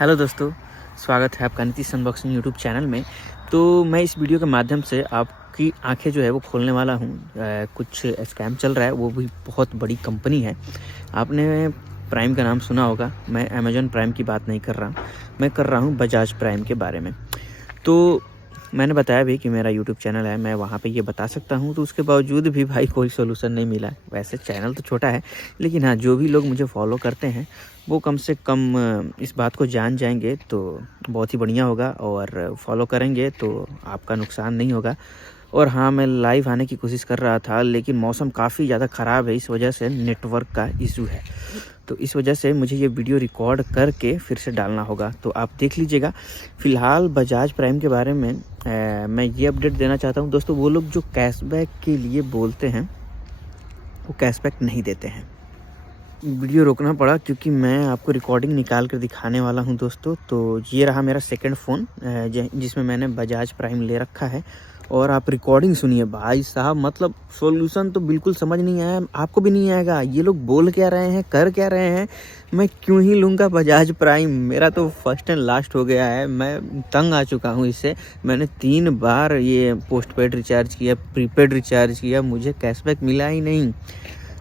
Hello दोस्तों, स्वागत है आपका नीतीश अनबॉक्सिंग यूट्यूब चैनल में। तो मैं इस वीडियो के माध्यम से आपकी आंखें जो है वो खोलने वाला हूँ। कुछ स्कैम चल रहा है, वो भी बहुत बड़ी कंपनी है। आपने प्राइम का नाम सुना होगा। मैं अमेज़न प्राइम की बात नहीं कर रहा हूँ, मैं कर रहा हूँ बजाज प्राइम के बारे में। तो मैंने बताया भी कि मेरा यूट्यूब चैनल है, मैं वहाँ पे ये बता सकता हूँ, तो उसके बावजूद भी भाई कोई सॉल्यूशन नहीं मिला। वैसे चैनल तो छोटा है, लेकिन हाँ, जो भी लोग मुझे फॉलो करते हैं वो कम से कम इस बात को जान जाएंगे तो बहुत ही बढ़िया होगा, और फॉलो करेंगे तो आपका नुकसान नहीं होगा। और हाँ, मैं लाइव आने की कोशिश कर रहा था, लेकिन मौसम काफ़ी ज़्यादा ख़राब है, इस वजह से नेटवर्क का इशू है। तो इस वजह से मुझे ये वीडियो रिकॉर्ड करके फिर से डालना होगा, तो आप देख लीजिएगा। फ़िलहाल बजाज प्राइम के बारे में मैं ये अपडेट देना चाहता हूँ दोस्तों। वो लोग जो कैशबैक के लिए बोलते हैं वो कैशबैक नहीं देते हैं। वीडियो रोकना पड़ा क्योंकि मैं आपको रिकॉर्डिंग निकाल कर दिखाने वाला हूं दोस्तों। तो ये रहा मेरा सेकंड फ़ोन जिसमें मैंने बजाज प्राइम ले रखा है, और आप रिकॉर्डिंग सुनिए भाई साहब। मतलब सॉल्यूशन तो बिल्कुल समझ नहीं आया, आपको भी नहीं आएगा। ये लोग बोल क्या रहे हैं, कर क्या रहे हैं, मैं क्यों ही लूँगा बजाज प्राइम। मेरा तो फर्स्ट एंड लास्ट हो गया है, मैं तंग आ चुका हूँ इससे। मैंने 3 बार ये पोस्टपेड रिचार्ज किया, प्रीपेड रिचार्ज किया, मुझे कैशबैक मिला ही नहीं।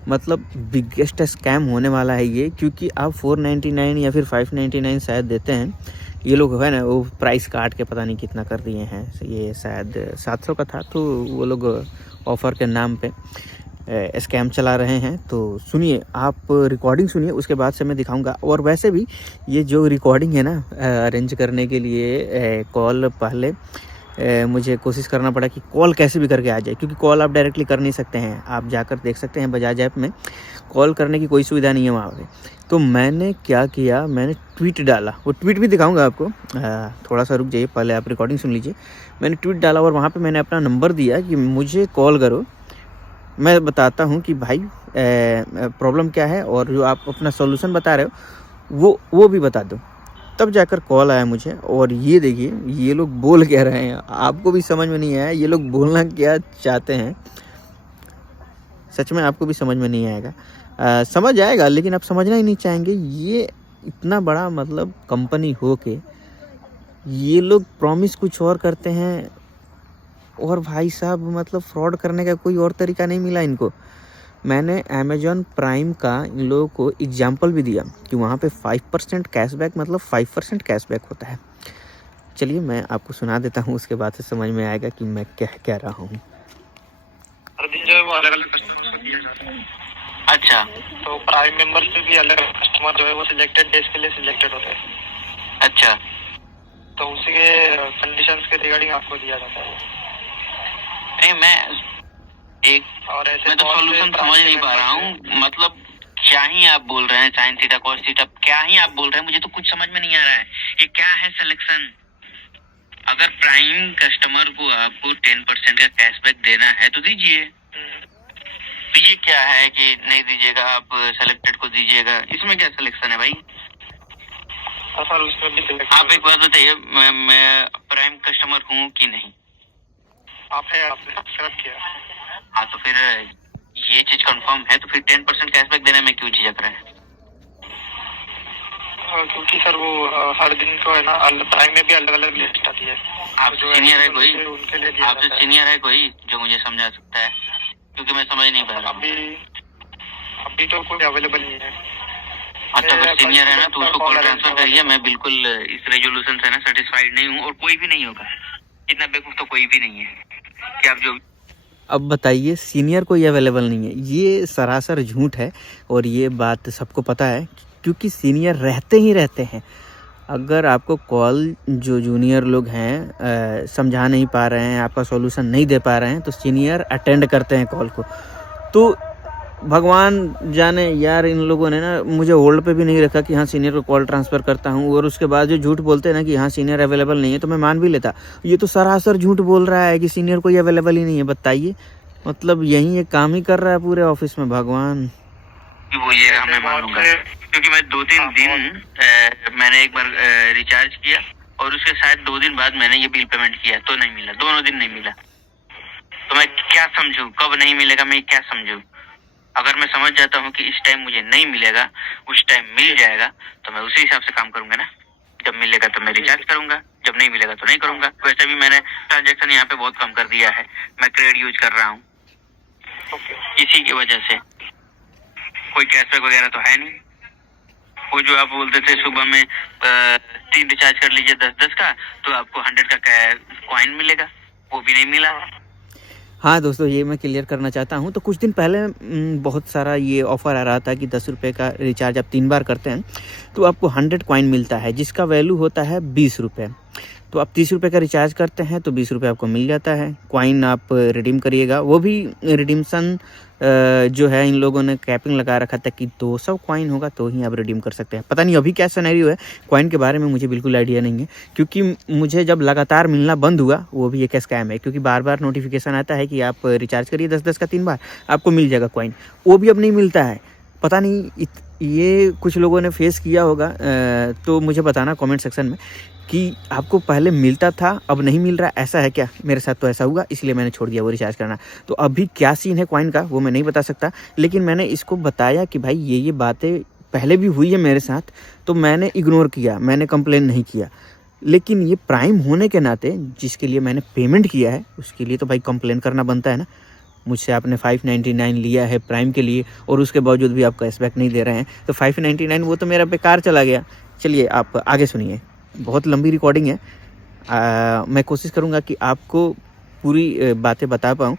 मतलब बिगेस्ट स्कैम होने वाला है ये, क्योंकि आप 499 या फिर 599 शायद देते हैं। ये लोग है ना, वो प्राइस काट के पता नहीं कितना कर दिए हैं। ये शायद 700 का था, तो वो लोग ऑफ़र के नाम पे स्कैम चला रहे हैं। तो सुनिए, आप रिकॉर्डिंग सुनिए, उसके बाद से मैं दिखाऊंगा। और वैसे भी ये जो रिकॉर्डिंग है ना, अरेंज करने के लिए कॉल पहले मुझे कोशिश करना पड़ा कि कॉल कैसे भी करके आ जाए, क्योंकि कॉल आप डायरेक्टली कर नहीं सकते हैं। आप जाकर देख सकते हैं बजाज ऐप में, कॉल करने की कोई सुविधा नहीं है वहाँ पे। तो मैंने क्या किया, मैंने ट्वीट डाला, वो ट्वीट भी दिखाऊंगा आपको। थोड़ा सा रुक जाइए, पहले आप रिकॉर्डिंग सुन लीजिए। मैंने ट्वीट डाला और वहाँ पे मैंने अपना नंबर दिया कि मुझे कॉल करो, मैं बताता हूँ कि भाई प्रॉब्लम क्या है, और जो आप अपना सॉल्यूशन बता रहे हो वो भी बता दो। तब जाकर कॉल आया मुझे, और ये देखिए ये लोग बोल क्या रहे हैं, आपको भी समझ में नहीं आया ये लोग बोलना क्या चाहते हैं। सच में आपको भी समझ में नहीं आएगा, समझ आएगा, लेकिन आप समझना ही नहीं चाहेंगे। ये इतना बड़ा मतलब कंपनी हो के ये लोग प्रॉमिस कुछ और करते हैं, और भाई साहब मतलब फ्रॉड करने का कोई और तरीका नहीं मिला इनको। मैंने अमेज़न प्राइम का इन लोगों को एग्जाम्पल भी दिया कि वहाँ पे 5% कैशबैक, मतलब 5% कैशबैक होता है। चलिए मैं आपको सुना देता हूँ, उसके बाद से समझ में आएगा कि मैं क्या कह रहा हूँ। हर दिन जो है वो अलग अलग कस्टमर्स को दिया जाता है। अच्छा, तो प्राइम मेंबर से भी अलग कस्टमर जो है वो सिलेक्टेड डेज के लिए सिलेक्टेड होते हैं। अच्छा, तो उसी के कंडीशंस के रिगार्डिंग आपको दिया जाता है। नहीं, मैं तो सॉल्यूशन समझ नहीं पा रहा हूँ। मतलब क्या ही आप बोल रहे हैं, साइन थीटा कॉस थीटा, क्या ही आप बोल रहे हैं, मुझे तो कुछ समझ में नहीं आ रहा है। ये क्या है सिलेक्शन? अगर प्राइम कस्टमर को आपको 10% का कैशबैक देना है तो दीजिए। तो ये क्या है कि नहीं दीजिएगा, आप सेलेक्टेड को दीजिएगा, इसमें क्या सिलेक्शन है भाई? सर उसमें भी सिलेक्शन। आप एक बात बताइए, मैं प्राइम कस्टमर हूँ कि नहीं? आप है, आपने सब्सक्राइब किया। हाँ, तो फिर ये चीज कंफर्म है, तो फिर 10% कैशबैक देने में क्यों झिझक रहे हैं? क्योंकि सर वो हर दिन को है ना, प्राइम में भी अलग अलग लिस्ट आती है। आप जो सीनियर है कोई, उनके लिए आपसे सीनियर है कोई जो मुझे समझा सकता है? क्योंकि मैं समझ नहीं पा रहा। अभी तो कोई अवेलेबल नहीं है। अच्छा, अगर सीनियर है ना तो उसको कॉल ट्रांसफर करिए। मैं बिल्कुल इस रेजोल्यूशन से ना सेटिस्फाइड नहीं हूँ, और कोई भी नहीं होगा। इतना बेवकूफ तो कोई भी नहीं है कि आप जो। अब बताइए, सीनियर कोई अवेलेबल नहीं है, ये सरासर झूठ है, और ये बात सबको पता है, क्योंकि सीनियर रहते ही रहते हैं। अगर आपको कॉल जो जूनियर लोग हैं समझा नहीं पा रहे हैं, आपका सॉल्यूशन नहीं दे पा रहे हैं, तो सीनियर अटेंड करते हैं कॉल को। तो भगवान जाने यार, इन लोगों ने ना मुझे होल्ड पे भी नहीं रखा कि हाँ सीनियर को कॉल ट्रांसफ़र करता हूँ, और उसके बाद जो झूठ बोलते हैं ना कि हाँ सीनियर अवेलेबल नहीं है, तो मैं मान भी लेता। ये तो सरासर झूठ बोल रहा है कि सीनियर कोई अवेलेबल ही नहीं है। बताइए, मतलब यही एक काम ही कर रहा है पूरे ऑफिस में। भगवान वो ये मैं मान लूंगा, क्योंकि मैं 2-3 दिन मैंने एक बार रिचार्ज किया, और उसके शायद 2 दिन बाद मैंने ये बिल पेमेंट किया तो नहीं मिला, दोनों दिन नहीं मिला। तो मैं क्या समझूं, कब नहीं मिलेगा मैं क्या समझूं? अगर मैं समझ जाता हूँ कि इस टाइम मुझे नहीं मिलेगा, उस टाइम मिल जाएगा, तो मैं उसी हिसाब से काम करूंगा ना। जब मिलेगा तो मैं रिचार्ज करूंगा, जब नहीं मिलेगा तो नहीं करूंगा। वैसे भी मैंने ट्रांजैक्शन यहाँ पे बहुत कम कर दिया है, मैं क्रेडिट यूज कर रहा हूँ। इसी की वजह से कोई कैशबैक वगैरह तो है नहीं। वो जो आप बोलते थे सुबह में 3 रिचार्ज कर लीजिए 10-10 का तो आपको 100 का कॉइन मिलेगा, वो भी नहीं मिला। हाँ दोस्तों, ये मैं क्लियर करना चाहता हूँ। तो कुछ दिन पहले बहुत सारा ये ऑफ़र आ रहा था कि 10 रुपये का रिचार्ज आप 3 बार करते हैं तो आपको 100 कॉइन मिलता है, जिसका वैल्यू होता है 20 रुपये। तो आप 30 रुपये का रिचार्ज करते हैं तो 20 रुपये आपको मिल जाता है। कॉइन आप रिडीम करिएगा, वो भी रिडीमसन जो है इन लोगों ने कैपिंग लगा रखा था कि 200 कॉइन होगा तो ही आप रिडीम कर सकते हैं। पता नहीं अभी क्या सिनेरियो है, कॉइन के बारे में मुझे बिल्कुल आइडिया नहीं है, क्योंकि मुझे जब लगातार मिलना बंद हुआ, वो भी एक स्कैम है, क्योंकि बार बार नोटिफिकेशन आता है कि आप रिचार्ज करिए 10-10 का 3 बार, आपको मिल जाएगा कॉइन, वो भी अब नहीं मिलता है। पता नहीं ये कुछ लोगों ने फेस किया होगा, तो मुझे बताना कमेंट सेक्शन में कि आपको पहले मिलता था अब नहीं मिल रहा, ऐसा है क्या? मेरे साथ तो ऐसा हुआ, इसलिए मैंने छोड़ दिया वो रिचार्ज करना। तो अभी क्या सीन है कॉइन का वो मैं नहीं बता सकता, लेकिन मैंने इसको बताया कि भाई ये बातें पहले भी हुई है मेरे साथ, तो मैंने इग्नोर किया, मैंने कंप्लेन नहीं किया। लेकिन ये प्राइम होने के नाते जिसके लिए मैंने पेमेंट किया है उसके लिए तो भाई कंप्लेन करना बनता है ना। मुझसे आपने 599 लिया है प्राइम के लिए और उसके बावजूद भी आप कैशबैक नहीं दे रहे हैं, तो 599 वो तो मेरा बेकार चला गया। चलिए आप आगे सुनिए, बहुत लंबी रिकॉर्डिंग है। मैं कोशिश करूँगा कि आपको पूरी बातें बता पाऊँ,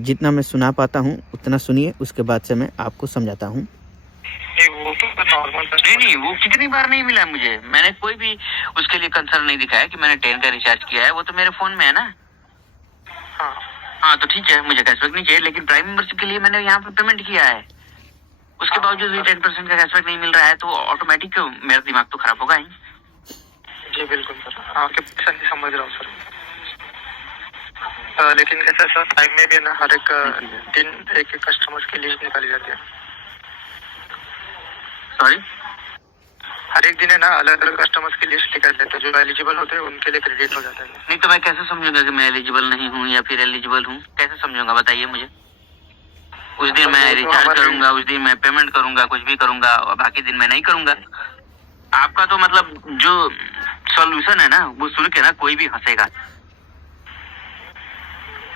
जितना मैं सुना पाता हूँ उतना सुनिए, उसके बाद से मैं आपको समझाता हूँ। वो तो नॉर्मल नहीं, वो कितनी बार नहीं मिला मुझे, मैंने कोई भी उसके लिए कंसर्न नहीं दिखाया कि मैंने 10 का रिचार्ज किया है, वो तो मेरे फोन में है ना। हाँ तो ठीक है, मुझे कैशबैक नहीं चाहिए, लेकिन प्राइम मेंबरशिप के लिए मैंने यहाँ पे पेमेंट किया है, उसके बावजूद भी 10% का कैशबैक नहीं मिल रहा है, तो ऑटोमेटिक मेरा दिमाग तो खराब होगा ही। जी बिल्कुल सर, आपके परेशानी समझ रहा हूँ सर। लेकिन कैसा सर, टाइम में भी ना हर एक दिन एक कस्टमर्स की लिस्ट निकाली जाती है। सॉरी, हर एक दिन है ना अलग अलग कस्टमर्स की लिस्ट निकाल देते हैं, जो एलिजिबल होते हैं उनके लिए क्रेडिट हो जाता है। नहीं तो मैं कैसे समझूंगा कि मैं एलिजिबल नहीं हूँ या फिर एलिजिबल हूँ, कैसे समझूंगा बताइए मुझे। उस दिन मैं रिचार्ज करूंगा, उस दिन मैं पेमेंट करूंगा, कुछ भी करूंगा, और बाकी दिन मैं नहीं करूंगा। आपका तो मतलब जो सॉल्यूशन है ना वो सुन के ना कोई भी हंसेगा।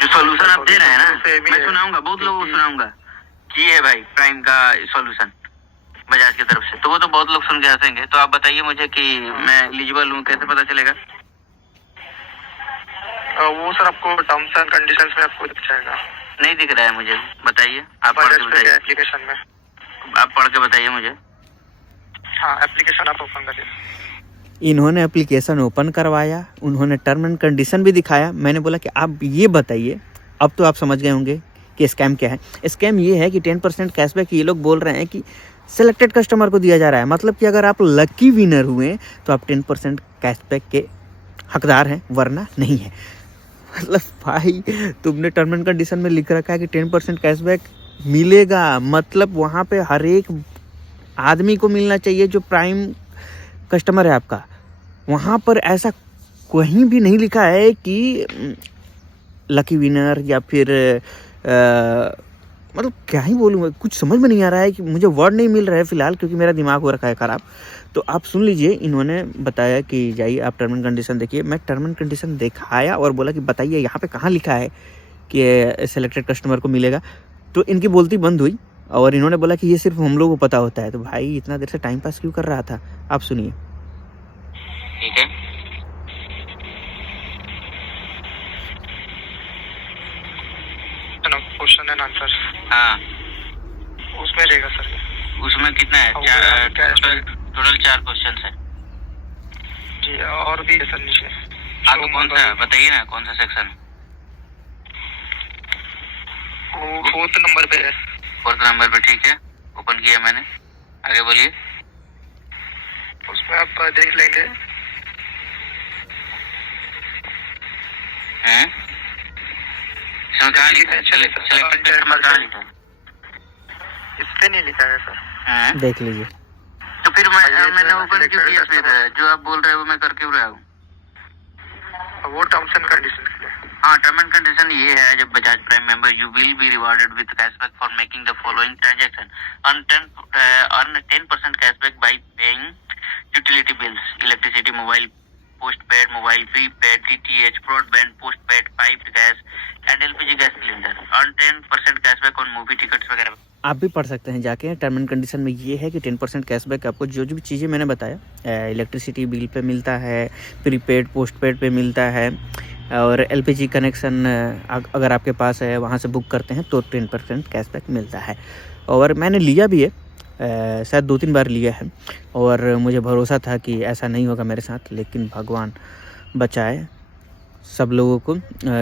जो सॉल्यूशन आप दे रहे हैं ना, मैं सुनाऊंगा, बहुत लोगों को सुनाऊंगा कि ये भाई प्राइम का सॉल्यूशन बजाज की तरफ से, तो वो तो बहुत लोग सुन के हंसेंगे। तो आप बताइए मुझे कि मैं एलिजिबल हूँ, कैसे पता चलेगा? वो सर आपको टर्म्स एंड कंडीशंस में आपको दिख जाएगा। नहीं दिख रहा है मुझे, बताइए आप पढ़ के बताइए, एप्लीकेशन में आप पढ़ के बताइए मुझे। हाँ, एप्लीकेशन आप ओपन करिए। इन्होंने एप्लीकेशन ओपन करवाया, उन्होंने टर्म एंड कंडीशन भी दिखाया। मैंने बोला कि आप ये बताइए, अब तो आप समझ गए होंगे कि स्कैम क्या है। स्कैम ये है कि 10% कैशबैक ये लोग बोल रहे हैं कि सेलेक्टेड कस्टमर को दिया जा रहा है, मतलब कि अगर आप लकी विनर हुए तो आप 10% कैशबैक के हकदार हैं, वरना नहीं है। मतलब भाई तुमने टर्म एंड कंडीशन में लिख रखा है कि 10% कैशबैक मिलेगा, मतलब वहाँ पे हर एक आदमी को मिलना चाहिए जो प्राइम कस्टमर है आपका। वहाँ पर ऐसा कहीं भी नहीं लिखा है कि लकी विनर या फिर मतलब क्या ही बोलूँ, कुछ समझ में नहीं आ रहा है, कि मुझे वर्ड नहीं मिल रहा है फ़िलहाल, क्योंकि मेरा दिमाग हो रखा है ख़राब। तो आप सुन लीजिए, इन्होंने बताया कि जाइए आप टर्म एंड कंडीशन देखिए। मैं टर्म एंड कंडीशन दिखाया और बोला कि बताइए यहाँ पे कहाँ लिखा है कि सेलेक्टेड कस्टमर को मिलेगा। तो इनकी बोलती बंद हुई और इन्होंने बोला कि ये सिर्फ हम लोग को पता होता है। तो भाई इतना देर से टाइम पास क्यों कर रहा था, आप सुनिए। ठीक है, क्वेश्चन एंड आंसर, हाँ उसमें रहेगा सर। उसमें कितना है? टोटल 4 क्वेश्चन है जी, और भी है सर नीचे। आपको कौन सा बताइए ना, कौन सा सेक्शन? वो 4th नंबर पे है। 4th नंबर पे, ठीक है, ओपन किया मैंने, आगे बोलिए। उसमें आप देख लेंगे। इसमें कहाँ लिखा है? सेलेक्टेड कस्टमर कहाँ लिखा है? इस पे नहीं लिखा है सर। देख लीजिए। तो फिर मैंने ओपन क्यों किया? फिर जो आप बोल रहे हो वो मैं कर क्यों रहा हूँ? वो टर्म्स एंड कंडीशन के लिए। हाँ, टर्म एंड कंडीशन ये है, जब Bajaj prime member you will be rewarded with cashback for making the following transaction, earn 10% cashback bye paying utility bills, electricity electricity, mobile postpaid, mobile prepaid, DTH, broadband, postpaid, piped gas and LPG gas cylinder. Earn 10% cashback on movie tickets वगैरह। आप भी पढ़ सकते हैं जाके। Term and condition में ये है कि 10% कैशबैक आपको जो भी चीज़ें मैंने बताया, इलेक्ट्रिसिटी बिल पे मिलता है, प्रीपेड पोस्टपेड पे मिलता है, और एलपीजी कनेक्शन अगर आपके पास है वहाँ से बुक करते हैं तो 10% कैशबैक मिलता है। और मैंने लिया भी है, शायद 2-3 बार लिया है, और मुझे भरोसा था कि ऐसा नहीं होगा मेरे साथ, लेकिन भगवान बचाए सब लोगों को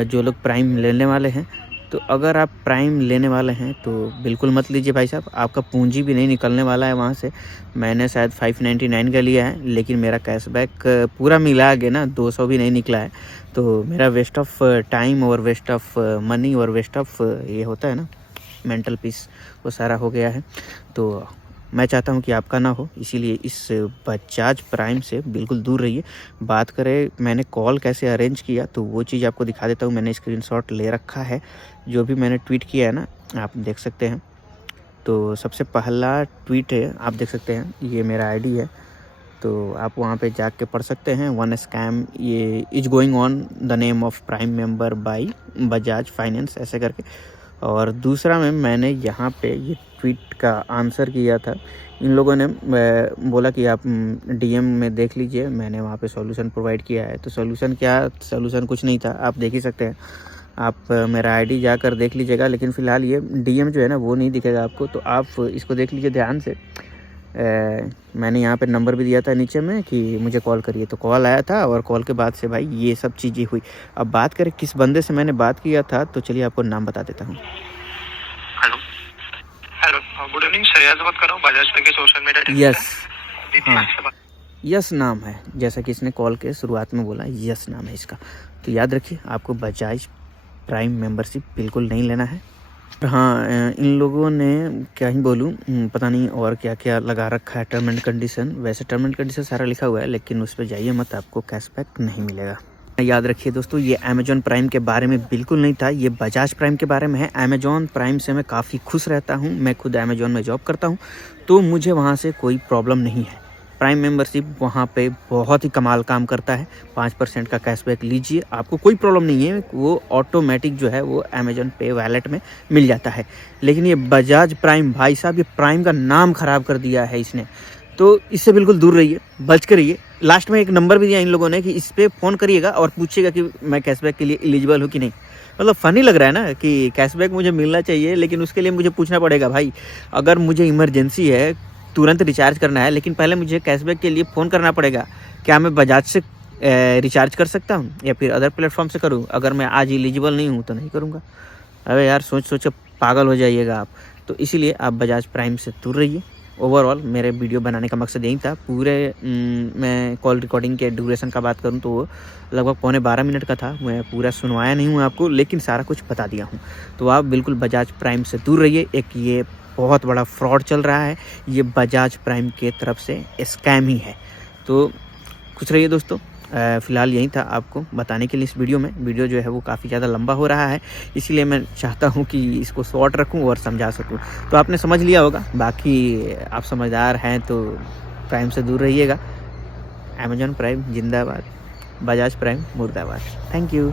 जो लोग प्राइम लेने वाले हैं। तो अगर आप प्राइम लेने वाले हैं तो बिल्कुल मत लीजिए भाई साहब, आपका पूंजी भी नहीं निकलने वाला है वहाँ से। मैंने शायद 599 का लिया है, लेकिन मेरा कैशबैक पूरा मिला के ना 200 भी नहीं निकला है। तो मेरा वेस्ट ऑफ टाइम और वेस्ट ऑफ मनी और वेस्ट ऑफ ये होता है ना मेंटल पीस, वो सारा हो गया है। तो मैं चाहता हूं कि आपका ना हो, इसीलिए इस बजाज प्राइम से बिल्कुल दूर रहिए। बात करें मैंने कॉल कैसे अरेंज किया, तो वो चीज़ आपको दिखा देता हूं। मैंने स्क्रीनशॉट ले रखा है, जो भी मैंने ट्वीट किया है ना, आप देख सकते हैं। तो सबसे पहला ट्वीट है, आप देख सकते हैं, ये मेरा आईडी है, तो आप वहाँ पे जाके पढ़ सकते हैं। वन स्कैम ये is going on the name of prime member by Bajaj finance, ऐसे करके। और दूसरा में मैंने यहाँ पे ये ट्वीट का आंसर किया था। इन लोगों ने बोला कि आप डीएम में देख लीजिए, मैंने वहाँ पे सॉल्यूशन प्रोवाइड किया है। तो सॉल्यूशन क्या, सॉल्यूशन कुछ नहीं था, आप देख ही सकते हैं। आप मेरा आईडी जाकर देख लीजिएगा, लेकिन फ़िलहाल ये डीएम जो है ना वो नहीं दिखेगा आपको, तो आप इसको देख लीजिए ध्यान से। मैंने यहाँ पे नंबर भी दिया था नीचे में कि मुझे कॉल करिए, तो कॉल आया था, और कॉल के बाद से भाई ये सब चीज़ें हुई। अब बात करें किस बंदे से मैंने बात किया था, तो चलिए आपको नाम बता देता हूँ। Hello hello, good evening, Shreyas बात कर रहा हूँ बजाज पे के सोशल मीडिया। यस, हाँ, यस नाम है, जैसा कि इसने कॉल के शुरुआत में बोला, यस नाम है इसका। तो याद रखिए, आपको बजाज प्राइम मेंबरशिप बिल्कुल नहीं लेना है। हाँ, इन लोगों ने क्या ही बोलूँ, पता नहीं और क्या क्या लगा रखा है टर्म एंड कंडीशन। वैसे टर्म एंड कंडीशन सारा लिखा हुआ है, लेकिन उस पर जाइए मत, आपको कैशबैक नहीं मिलेगा। याद रखिए दोस्तों, ये अमेजॉन प्राइम के बारे में बिल्कुल नहीं था, ये बजाज प्राइम के बारे में है। अमेजॉन प्राइम से मैं काफ़ी खुश रहता हूँ, मैं खुद अमेजॉन में जॉब करता हूँ, तो मुझे वहाँ से कोई प्रॉब्लम नहीं है। प्राइम मेंबरशिप वहाँ पे बहुत ही कमाल काम करता है। 5% का कैशबैक लीजिए, आपको कोई प्रॉब्लम नहीं है, वो ऑटोमेटिक जो है वो अमेजॉन पे वैलेट में मिल जाता है। लेकिन ये बजाज प्राइम, भाई साहब, ये प्राइम का नाम ख़राब कर दिया है इसने, तो इससे बिल्कुल दूर रहिए, बच कर रहिए। लास्ट में एक नंबर भी दिया इन लोगों ने कि इस पर फ़ोन करिएगा और पूछिएगा कि मैं कैशबैक के लिए एलिजिबल हूँ कि नहीं। मतलब फ़नी लग रहा है ना कि कैशबैक मुझे मिलना चाहिए, लेकिन उसके लिए मुझे पूछना पड़ेगा भाई, अगर मुझे इमरजेंसी है, तुरंत रिचार्ज करना है, लेकिन पहले मुझे कैशबैक के लिए फ़ोन करना पड़ेगा। क्या मैं बजाज से रिचार्ज कर सकता हूँ या फिर अदर प्लेटफॉर्म से करूँ? अगर मैं आज एलिजिबल नहीं हूँ तो नहीं करूँगा। अरे यार, सोच सोच पागल हो जाइएगा आप। तो इसीलिए आप बजाज प्राइम से दूर रहिए। ओवरऑल मेरे वीडियो बनाने का मकसद यही था। पूरे मैं कॉल रिकॉर्डिंग के ड्यूरेशन का बात करूं तो वो लगभग 12.25 मिनट का था। मैं पूरा सुनवाया नहीं हूं आपको, लेकिन सारा कुछ बता दिया हूं। तो आप बिल्कुल बजाज प्राइम से दूर रहिए। एक ये बहुत बड़ा फ्रॉड चल रहा है, ये बजाज प्राइम के तरफ से स्कैम ही है। तो खुश रहिए दोस्तों। फ़िलहाल यही था आपको बताने के लिए इस वीडियो में। वीडियो जो है वो काफ़ी ज़्यादा लंबा हो रहा है, इसीलिए मैं चाहता हूँ कि इसको शॉर्ट रखूँ और समझा सकूँ। तो आपने समझ लिया होगा, बाकी आप समझदार हैं तो प्राइम से दूर रहिएगा। अमेजॉन प्राइम जिंदाबाद, बजाज प्राइम मुर्दाबाद। Thank you.